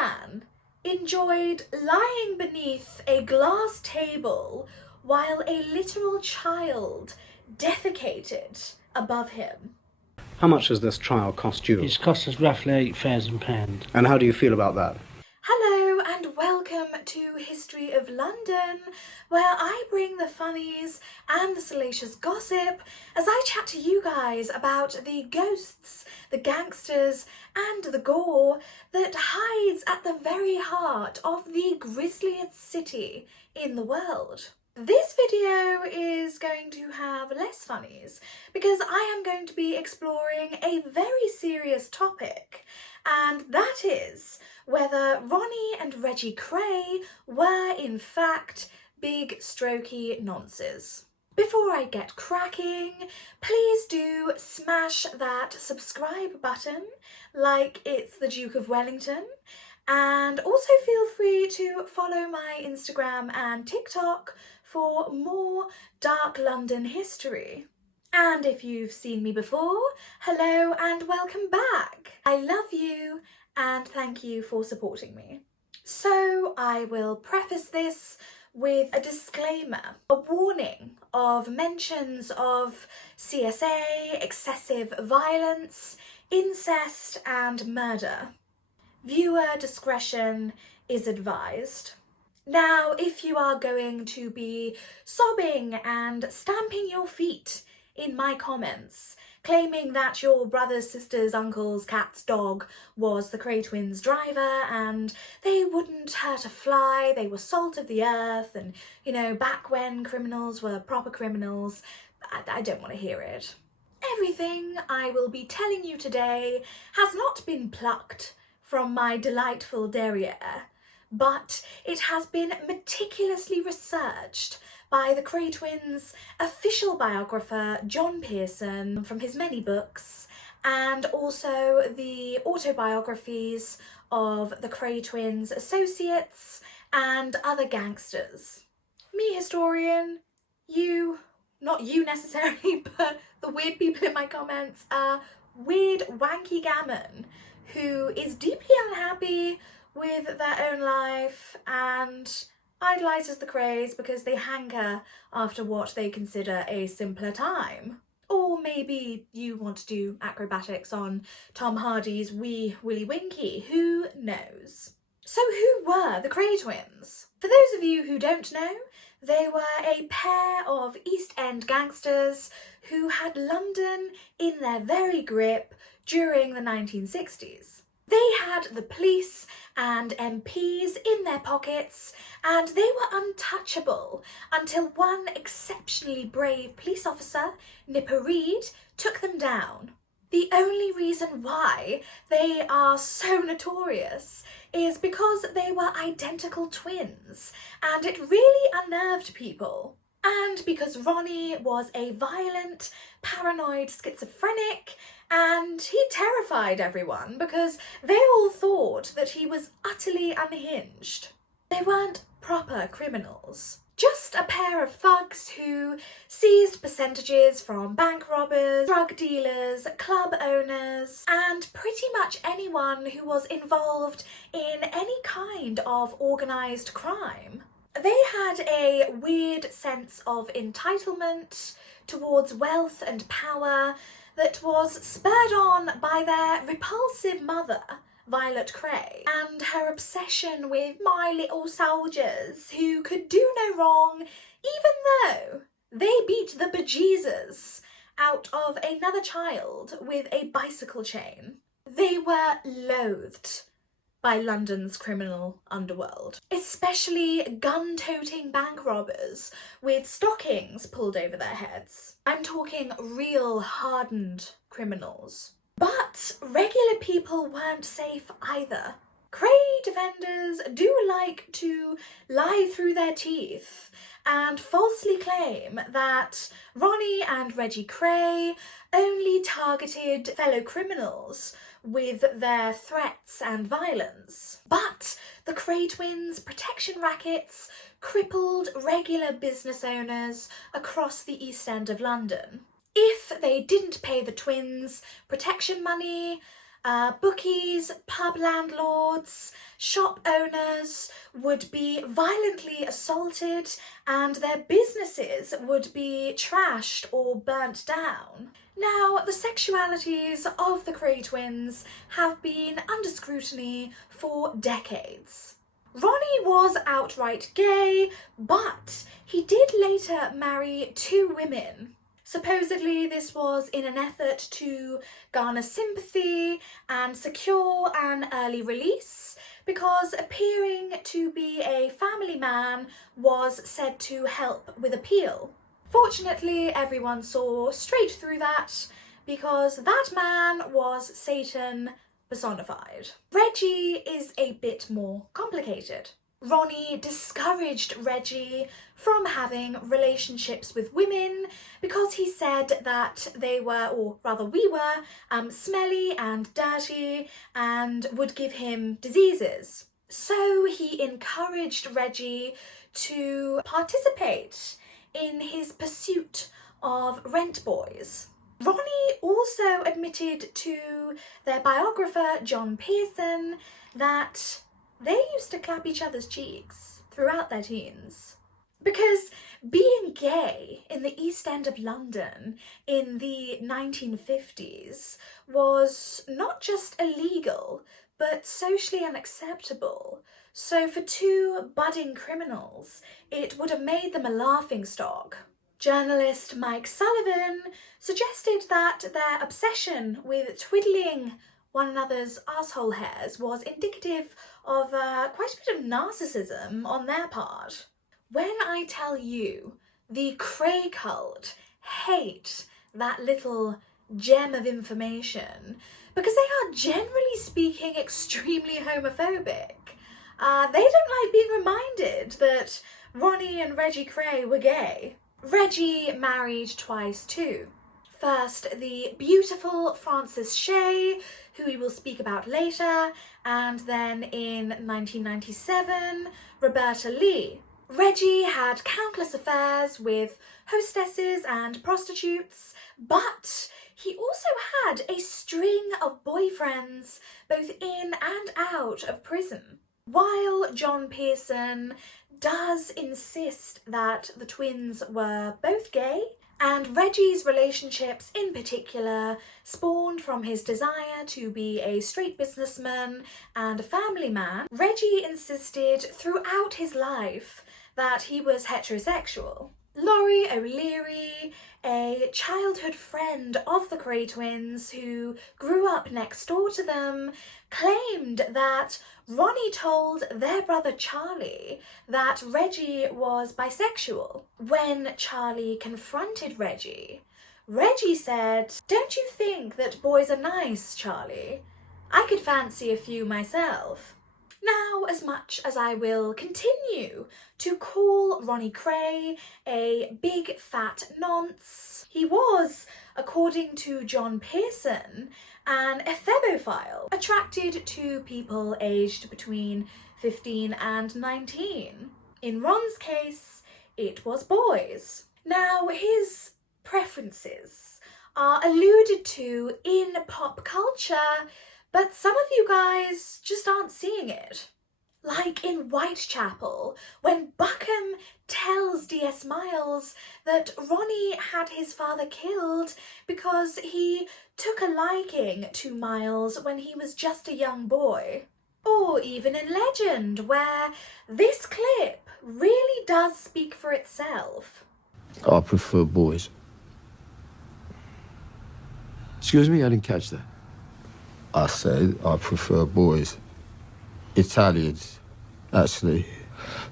man enjoyed lying beneath a glass table while a literal child defecated above him. How much has this trial cost you? It's cost us roughly £8,000. And how do you feel about that? Hello and welcome to History of London, where I bring the funnies and the salacious gossip as I chat to you guys about the ghosts, the gangsters and the gore that hides at the very heart of the grisliest city in the world. This video is going to have less funnies because I am going to be exploring a very serious topic, and that is whether Ronnie and Reggie Kray were in fact big strokey nonces. Before I get cracking, please do smash that subscribe button like it's the Duke of Wellington, and also feel free to follow my Instagram and TikTok for more dark London history. And if you've seen me before, hello and welcome back. I love you and thank you for supporting me. So I will preface this with a disclaimer, a warning of mentions of CSA, excessive violence, incest and murder. Viewer discretion is advised. Now, if you are going to be sobbing and stamping your feet in my comments, claiming that your brother's, sister's, uncle's, cat's dog was the Cray twins' driver and they wouldn't hurt a fly, they were salt of the earth, and, you know, back when criminals were proper criminals, I don't want to hear it. Everything I will be telling you today has not been plucked from my delightful derriere, but it has been meticulously researched by the Cray twins' official biographer John Pearson from his many books, and also the autobiographies of the Cray twins' associates and other gangsters. Me, historian, you, not you necessarily, but the weird people in my comments, weird wanky gammon who is deeply unhappy with their own life and idolises the Krays because they hanker after what they consider a simpler time. Or maybe you want to do acrobatics on Tom Hardy's Wee Willy Winky, who knows? So who were the Cray twins? For those of you who don't know, they were a pair of East End gangsters who had London in their very grip during the 1960s. They had the police and MPs in their pockets, and they were untouchable until one exceptionally brave police officer, Nipper Reed, took them down. The only reason why they are so notorious is because they were identical twins, and it really unnerved people. And because Ronnie was a violent, paranoid schizophrenic, and he terrified everyone because they all thought that he was utterly unhinged. They weren't proper criminals, just a pair of thugs who seized percentages from bank robbers, drug dealers, club owners, and pretty much anyone who was involved in any kind of organised crime. They had a weird sense of entitlement towards wealth and power that was spurred on by their repulsive mother, Violet Kray, and her obsession with my little soldiers who could do no wrong, even though they beat the bejesus out of another child with a bicycle chain. They were loathed by London's criminal underworld, especially gun-toting bank robbers with stockings pulled over their heads. I'm talking real hardened criminals. But regular people weren't safe either. Cray defenders do like to lie through their teeth and falsely claim that Ronnie and Reggie Kray only targeted fellow criminals with their threats and violence. But the Cray twins' protection rackets crippled regular business owners across the East End of London. If they didn't pay the twins protection money, Bookies, pub landlords, shop owners would be violently assaulted and their businesses would be trashed or burnt down. Now, the sexualities of the Kray twins have been under scrutiny for decades. Ronnie was outright gay, but he did later marry 2 women. Supposedly this was in an effort to garner sympathy and secure an early release, because appearing to be a family man was said to help with appeal. Fortunately, everyone saw straight through that, because that man was Satan personified. Reggie is a bit more complicated. Ronnie discouraged Reggie from having relationships with women because he said that they were, or rather we were, smelly and dirty and would give him diseases. So he encouraged Reggie to participate in his pursuit of rent boys. Ronnie also admitted to their biographer John Pearson that they used to clap each other's cheeks throughout their teens. Because being gay in the East End of London in the 1950s was not just illegal, but socially unacceptable. So for 2 budding criminals, it would have made them a laughingstock. Journalist Mike Sullivan suggested that their obsession with twiddling one another's asshole hairs was indicative of quite a bit of narcissism on their part. When I tell you the Cray cult hate that little gem of information because they are generally speaking extremely homophobic, they don't like being reminded that Ronnie and Reggie Kray were gay. Reggie married twice too. First, the beautiful Frances Shay, who we will speak about later, and then in 1997, Roberta Lee. Reggie had countless affairs with hostesses and prostitutes, but he also had a string of boyfriends both in and out of prison. While John Pearson does insist that the twins were both gay, and Reggie's relationships in particular spawned from his desire to be a straight businessman and a family man, Reggie insisted throughout his life that he was heterosexual. Laurie O'Leary, a childhood friend of the Kray twins who grew up next door to them, claimed that Ronnie told their brother Charlie that Reggie was bisexual. When Charlie confronted Reggie, Reggie said, "Don't you think that boys are nice, Charlie? I could fancy a few myself." Now, as much as I will continue to call Ronnie Kray a big fat nonce, he was, according to John Pearson, an ephebophile, attracted to people aged between 15 and 19. In Ron's case, it was boys. Now, his preferences are alluded to in pop culture, but some of you guys just aren't seeing it. Like in Whitechapel, when Buckham tells D.S. Miles that Ronnie had his father killed because he took a liking to Miles when he was just a young boy. Or even in Legend, where this clip really does speak for itself. I prefer boys. Excuse me, I didn't catch that. I said I prefer boys. Italians, actually.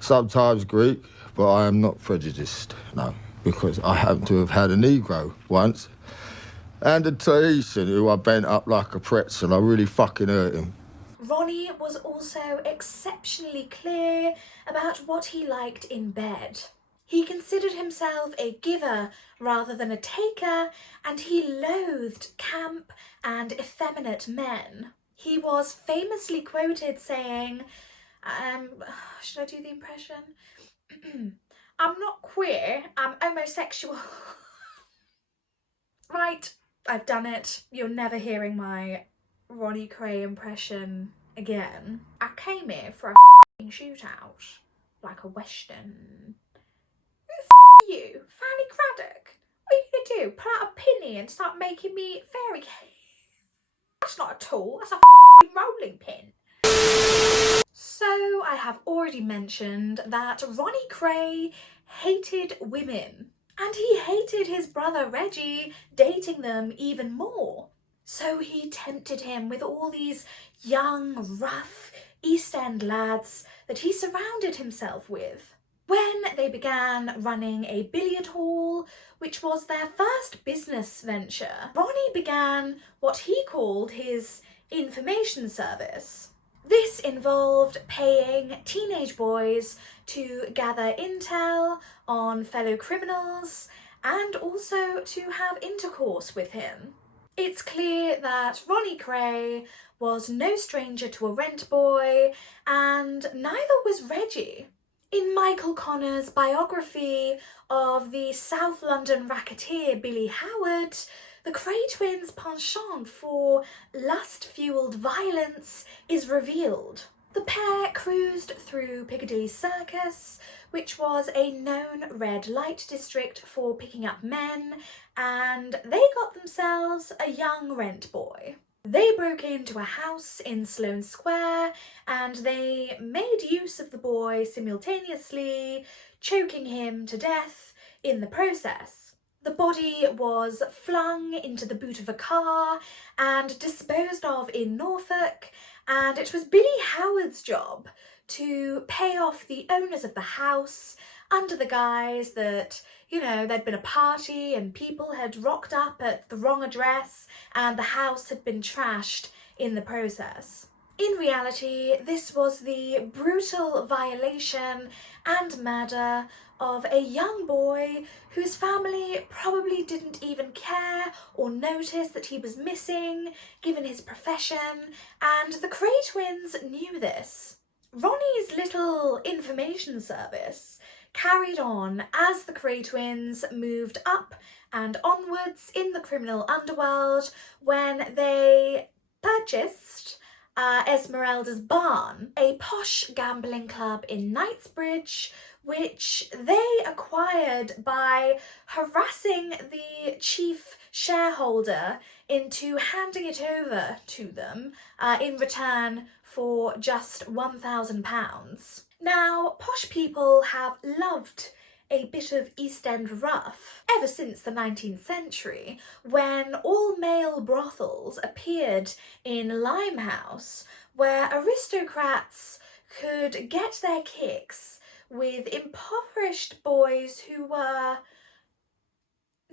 Sometimes Greek, but I am not prejudiced, no, because I happen to have had a Negro once, and a Tahitian who I bent up like a pretzel. I really fucking hurt him. Ronnie was also exceptionally clear about what he liked in bed. He considered himself a giver rather than a taker, and he loathed camp and effeminate men. He was famously quoted saying, should I do the impression? "I'm not queer, I'm homosexual." Right, I've done it. You're never hearing my Ronnie Kray impression again. I came here for a shootout, like a western. Who you, Fanny Craddock? What are you gonna do? Pull out a penny and start making me fairy cake? That's not a tool, that's a rolling pin. So I have already mentioned that Ronnie Kray hated women, and he hated his brother Reggie dating them even more. So he tempted him with all these young, rough East End lads that he surrounded himself with. When they began running a billiard hall, which was their first business venture, Ronnie began what he called his information service. This involved paying teenage boys to gather intel on fellow criminals and also to have intercourse with him. It's clear that Ronnie Kray was no stranger to a rent boy, and neither was Reggie. In Michael Connor's biography of the South London racketeer Billy Howard, the Kray twins' penchant for lust-fueled violence is revealed. The pair cruised through Piccadilly Circus, which was a known red light district for picking up men, and they got themselves a young rent boy. They broke into a house in Sloane Square and they made use of the boy simultaneously, choking him to death in the process. The body was flung into the boot of a car and disposed of in Norfolk, and it was Billy Howard's job to pay off the owners of the house under the guise that, you know, there'd been a party and people had rocked up at the wrong address and the house had been trashed in the process. In reality, this was the brutal violation and murder of a young boy whose family probably didn't even care or notice that he was missing, given his profession, and the Kray twins knew this. Ronnie's little information service carried on as the Kray twins moved up and onwards in the criminal underworld when they purchased Esmeralda's Barn, a posh gambling club in Knightsbridge, which they acquired by harassing the chief shareholder into handing it over to them in return for just £1,000. Now, posh people have loved a bit of East End rough ever since the 19th century, when all-male brothels appeared in Limehouse, where aristocrats could get their kicks with impoverished boys who were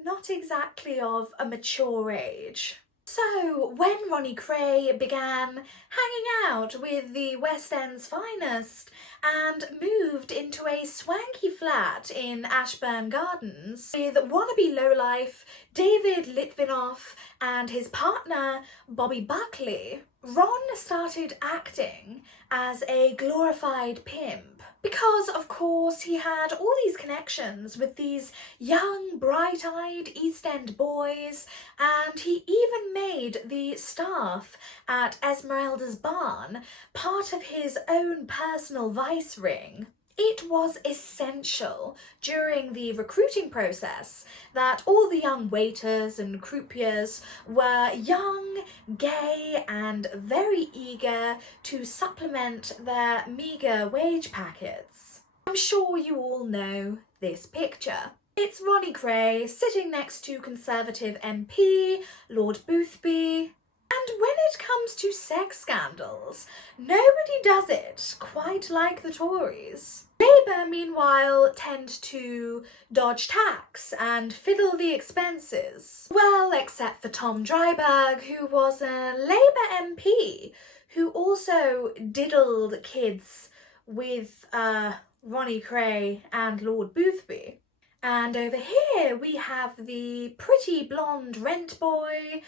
not exactly of a mature age. So, when Ronnie Kray began hanging out with the West End's finest and moved into a swanky flat in Ashburn Gardens with wannabe lowlife David Litvinoff and his partner Bobby Buckley, Ron started acting as a glorified pimp. Because, of course, he had all these connections with these young, bright-eyed East End boys, and he even made the staff at Esmeralda's Barn part of his own personal vice ring. It was essential during the recruiting process that all the young waiters and croupiers were young, gay, and very eager to supplement their meagre wage packets. I'm sure you all know this picture. It's Ronnie Kray sitting next to Conservative MP Lord Boothby. And when it comes to sex scandals, nobody does it quite like the Tories. Labour, meanwhile, tend to dodge tax and fiddle the expenses. Well, except for Tom Dryburgh, who was a Labour MP, who also diddled kids with Ronnie Kray and Lord Boothby. And over here we have the pretty blonde rent boy,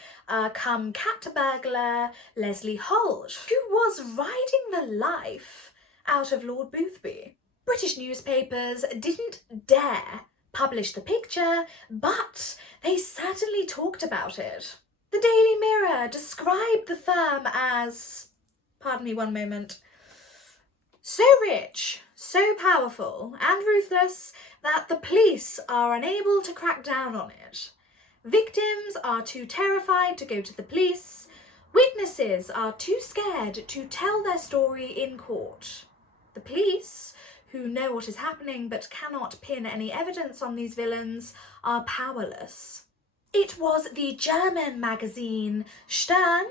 come cat burglar, Leslie Holt, who was riding the life out of Lord Boothby. British newspapers didn't dare publish the picture, but they certainly talked about it. The Daily Mirror described the firm as, pardon me one moment, so rich, so powerful and ruthless that the police are unable to crack down on it. Victims are too terrified to go to the police. Witnesses are too scared to tell their story in court. The police, who know what is happening but cannot pin any evidence on these villains, are powerless. It was the German magazine Stern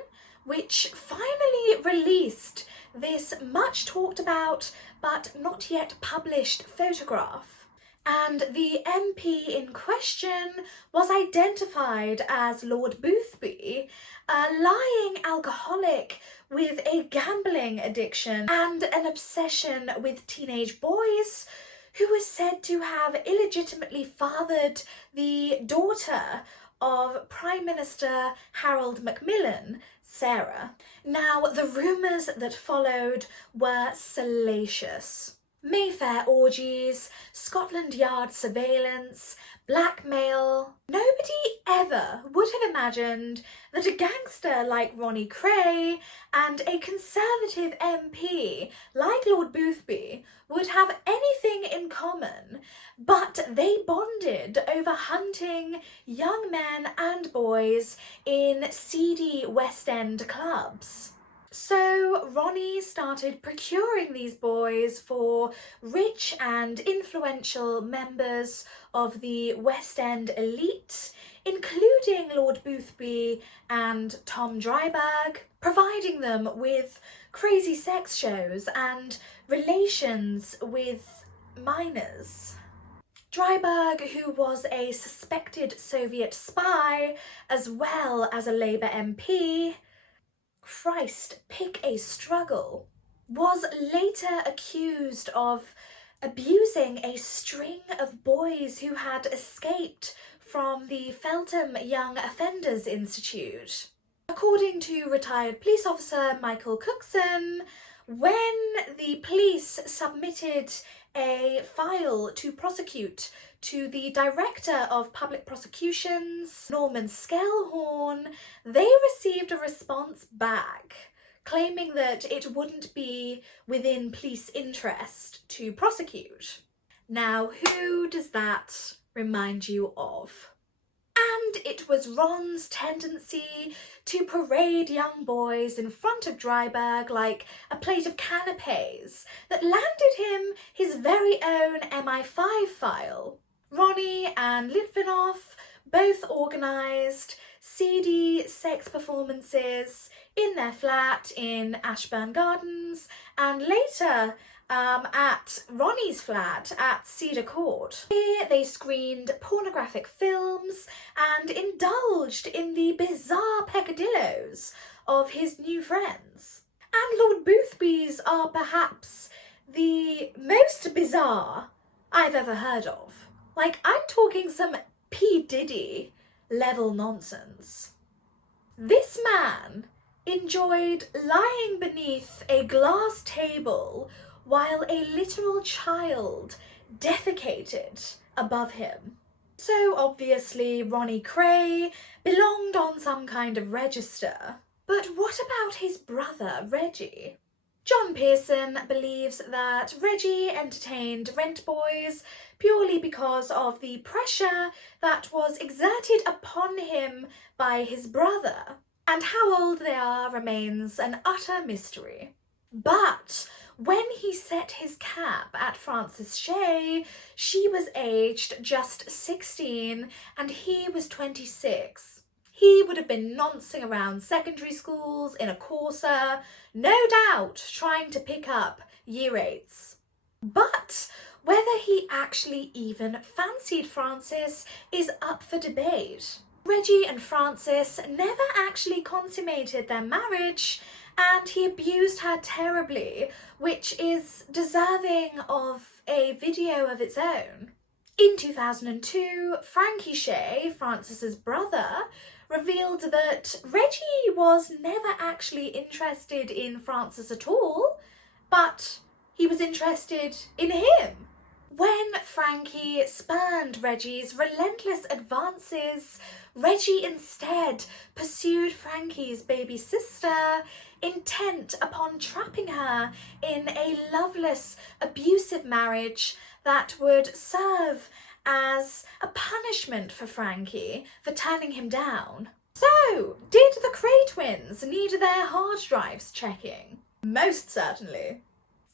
which finally released this much talked about but not yet published photograph. And the MP in question was identified as Lord Boothby, a lying alcoholic with a gambling addiction and an obsession with teenage boys, who was said to have illegitimately fathered the daughter of Prime Minister Harold Macmillan, Sarah. Now, the rumours that followed were salacious. Mayfair orgies, Scotland Yard surveillance, blackmail. Nobody ever would have imagined that a gangster like Ronnie Kray and a Conservative MP like Lord Boothby would have anything in common, but they bonded over hunting young men and boys in seedy West End clubs. So Ronnie started procuring these boys for rich and influential members of the West End elite, including Lord Boothby and Tom Dryburgh, providing them with crazy sex shows and relations with minors. Dryburgh, who was a suspected Soviet spy as well as a Labour MP, Christ, pick a struggle, was later accused of abusing a string of boys who had escaped from the Feltham Young Offenders Institute. According to retired police officer Michael Cookson, when the police submitted a file to prosecute to the Director of Public Prosecutions, Norman Skellhorn, they received a response back claiming that it wouldn't be within police interest to prosecute. Now, who does that remind you of? And it was Ron's tendency to parade young boys in front of Dryburgh like a plate of canapes that landed him his very own MI5 file. Ronnie and Litvinov both organised seedy sex performances in their flat in Ashburn Gardens and later at Ronnie's flat at Cedar Court. Here they screened pornographic films and indulged in the bizarre peccadilloes of his new friends. And Lord Boothby's are perhaps the most bizarre I've ever heard of. Like, I'm talking some P. Diddy level nonsense. This man enjoyed lying beneath a glass table while a literal child defecated above him. So obviously Ronnie Kray belonged on some kind of register. But what about his brother, Reggie? John Pearson believes that Reggie entertained rent boys purely because of the pressure that was exerted upon him by his brother, and how old they are remains an utter mystery. But when he set his cap at Frances Shay, she was aged just 16 and he was 26. He would have been noncing around secondary schools in a Corsa, no doubt trying to pick up year 8s. But whether he actually even fancied Frances is up for debate. Reggie and Frances never actually consummated their marriage, and he abused her terribly, which is deserving of a video of its own. In 2002, Frankie Shay, Frances's brother, revealed that Reggie was never actually interested in Frances at all, but he was interested in him. When Frankie spurned Reggie's relentless advances, Reggie instead pursued Frankie's baby sister, intent upon trapping her in a loveless, abusive marriage that would serve as a punishment for Frankie for turning him down. So, did the Kray twins need their hard drives checking? Most certainly.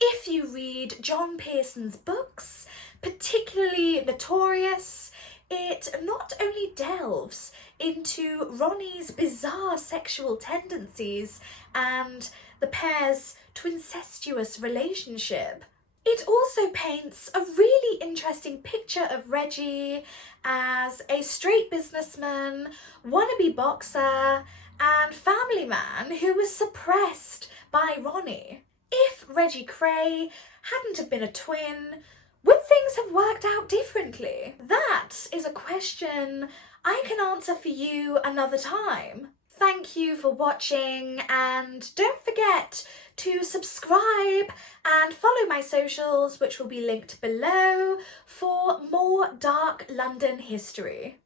If you read John Pearson's books, particularly Notorious, it not only delves into Ronnie's bizarre sexual tendencies and the pair's twincestuous relationship, it also paints a really interesting picture of Reggie as a straight businessman, wannabe boxer, and family man who was suppressed by Ronnie. If Reggie Kray hadn't have been a twin, would things have worked out differently? That is a question I can answer for you another time. Thank you for watching, and don't forget to subscribe and follow my socials, which will be linked below, for more dark London history.